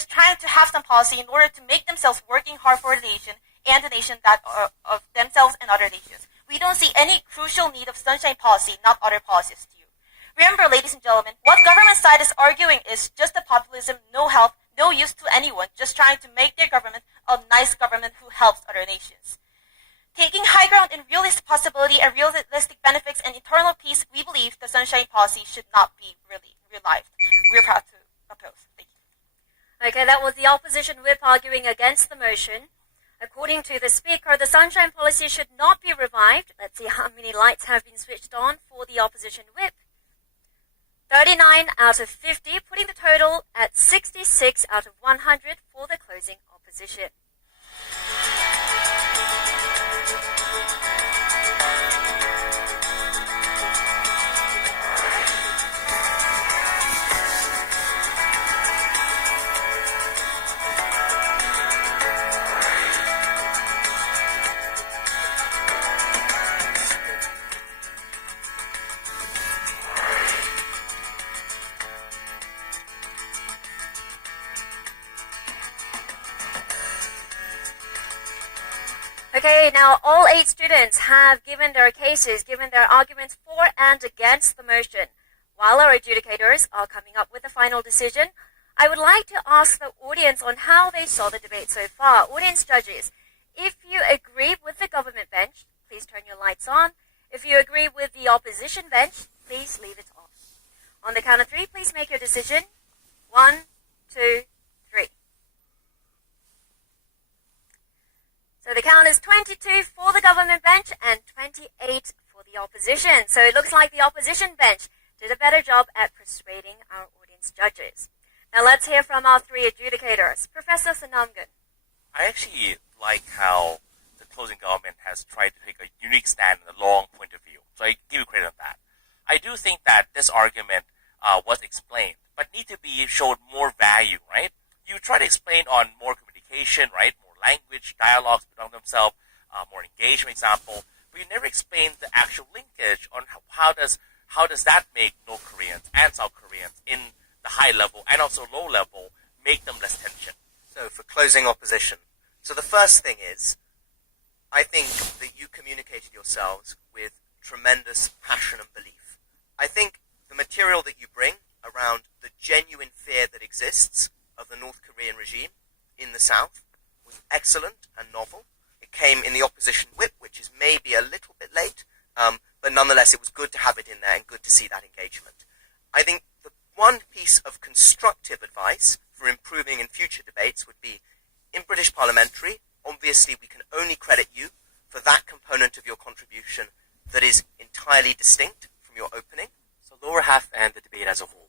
just trying to have some policy in order to make themselves working hard for the nation and the nation that of themselves and other nations. We don't see any crucial need of sunshine policy, not other policies to you. Remember, ladies and gentlemen, what government side is arguing is just a populism, no help, no use to anyone, just trying to make their government a nice government who helps other nations. Taking high ground in realistic possibility and realistic benefits and internal peace, we believe the sunshine policy should not be really revived. We're proud to oppose. Thank you. Okay, that was the opposition whip arguing against the motion. According to the speaker, the sunshine policy should not be revived. Let's see how many lights have been switched on for the opposition whip. 39 out of 50, putting the total at 66 out of 100 for the closing opposition. Okay, now all 8 students have given their cases, given their arguments for and against the motion. While our adjudicators are coming up with a final decision, I would like to ask the audience on how they saw the debate so far. Audience judges, if you agree with the government bench, please turn your lights on. If you agree with the opposition bench, please leave it off. On the count of 3, please make your decision. 1, 2, 3. So the count is 22 for the government bench and 28 for the opposition. So it looks like the opposition bench did a better job at persuading our audience judges. Now let's hear from our 3 adjudicators. Professor Sanamgan. I actually like how the closing government has tried to take a unique stand in a long point of view. So I give you credit on that. I do think that this argument was explained, but need to be showed more value, right? You try to explain on more communication, right? More language, dialogues between themselves, more engagement, example. But you never explain the actual linkage on how does that make North Koreans and South Koreans in the high level and also low level make them less tension. So for closing opposition. So the first thing is, I think that you communicated yourselves with tremendous passion and belief. I think the material that you bring around the genuine fear that exists of the North Korean regime in the South was excellent and novel. It came in the opposition whip, which is maybe a little bit late, but nonetheless it was good to have it in there and good to see that engagement. I think the one piece of constructive advice for improving in future debates would be, in British parliamentary, obviously we can only credit you for that component of your contribution that is entirely distinct from your opening. So lower half and the debate as a whole.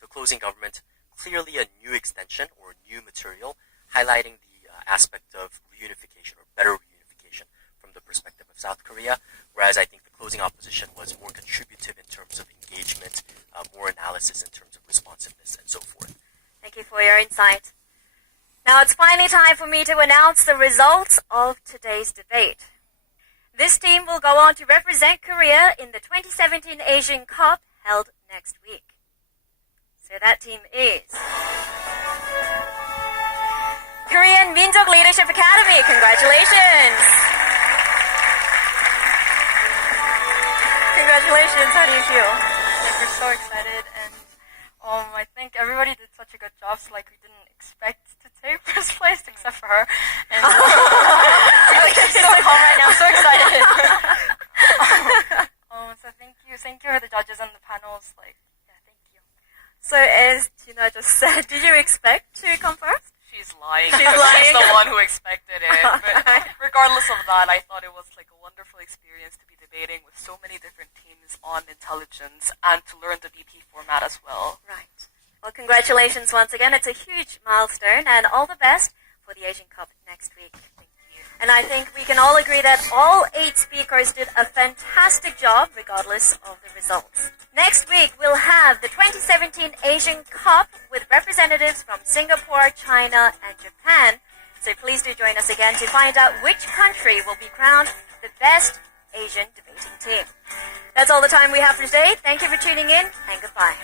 The closing government, clearly a new extension or new material, highlighting the aspect of reunification or better reunification from the perspective of South Korea, whereas I think the closing opposition was more contributive in terms of engagement, more analysis in terms of responsiveness, and so forth. Thank you for your insight. Now it's finally time for me to announce the results of today's debate. This team will go on to represent Korea in the 2017 Asian Cup held next week. So that team is Korean Minjok Leadership Academy. Congratulations! Congratulations. How do you feel? Like, we're so excited, and I think everybody did such a good job. So like we didn't expect to take first place except for her. And she's so calm right now. I'm so excited. So thank you for the judges and the panels. Like, yeah, thank you. So as Tina just said, did you expect to come first? She's lying. She's lying. She's the one who expected it. But regardless of that, I thought it was like a wonderful experience to be debating with so many different teams on intelligence and to learn the BP format as well. Right. Well, congratulations once again. It's a huge milestone, and all the best for the Asian Cup next week. Thank you. And I think we can all agree that all 8 speakers did a fantastic job regardless of the results. Next week, we'll have the 2017 Asian Cup with representatives from Singapore, China, and Japan. So please do join us again to find out which country will be crowned the best Asian debating team. That's all the time we have for today. Thank you for tuning in, and goodbye.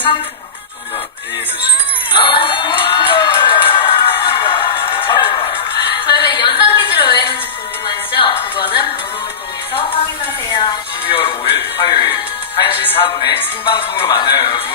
의상통합. 정답 ASC. 저희가 연상 퀴즈를 왜 했는지 궁금하시죠? 그거는 방송을 통해서 확인하세요. 12월 5일 화요일 1시 4분에 생방송으로 만나요, 여러분.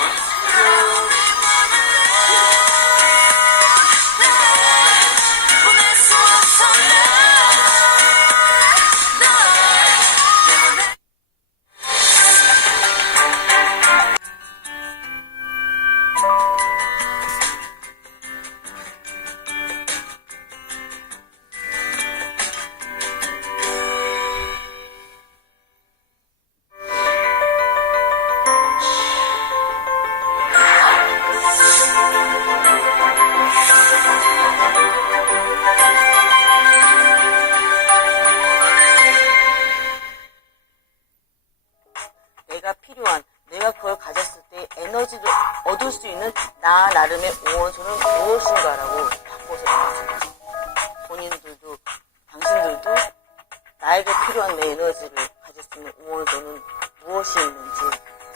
내가 그걸 가졌을 때 에너지를 얻을 수 있는 나 나름의 우원소는 무엇인가라고 바꿔서 말했습니다. 본인들도 당신들도 나에게 필요한 내 에너지를 가질 수 있는 우원소는 무엇이 있는지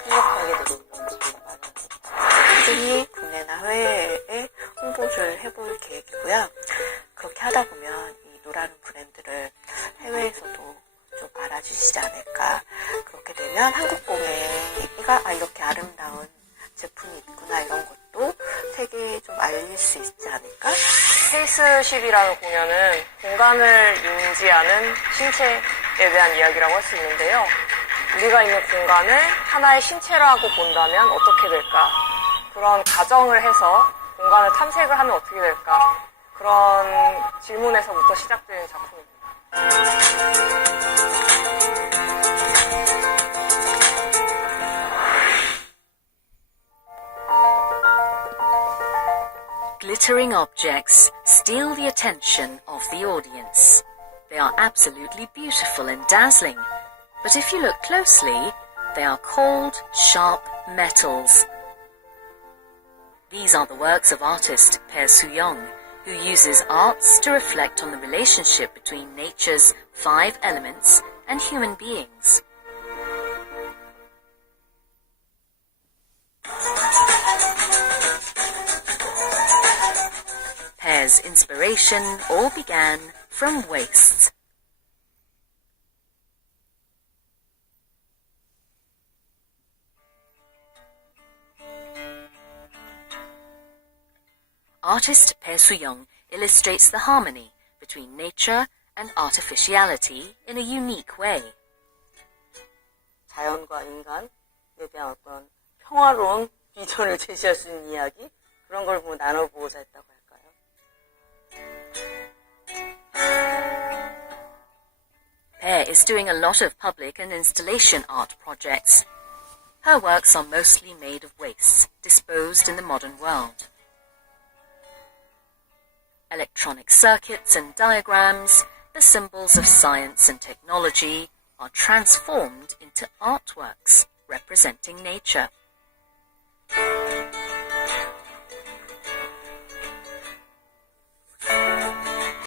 생각하게 되고 있는지 말합니다. 꾸준히 국내나 해외에 홍보를 해볼 계획이고요. 그렇게 하다 보면 이 노라는 브랜드를 해외에서도 좀 알아주시지 않을까. 그렇게 되면 한국공예가 이렇게 아름다운 제품이 있구나 이런 것도 세계에 좀 알릴 수 있지 않을까. 페이스십이라는 공연은 공간을 인지하는 신체에 대한 이야기라고 할 수 있는데요. 우리가 있는 공간을 하나의 신체라고 본다면 어떻게 될까? 그런 가정을 해서 공간을 탐색을 하면 어떻게 될까? 그런 질문에서부터 시작되는 작품입니다. Glittering objects steal the attention of the audience. They are absolutely beautiful and dazzling, but if you look closely, they are cold, sharp metals. These are the works of artist Pae Soo-young, who uses arts to reflect on the relationship between nature's 5 elements and human beings. Pae's inspiration all began from waste. Artist Pae Soo-young illustrates the harmony between nature and artificiality in a unique way. 자연과 인간에 대한 어떤 평화로운 비전을 제시할 수 있는 이야기, 그런 걸 보고 나눠보고자 했다고 할까요? Pae is doing a lot of public and installation art projects. Her works are mostly made of wastes, disposed in the modern world. Electronic circuits and diagrams, the symbols of science and technology, are transformed into artworks representing nature.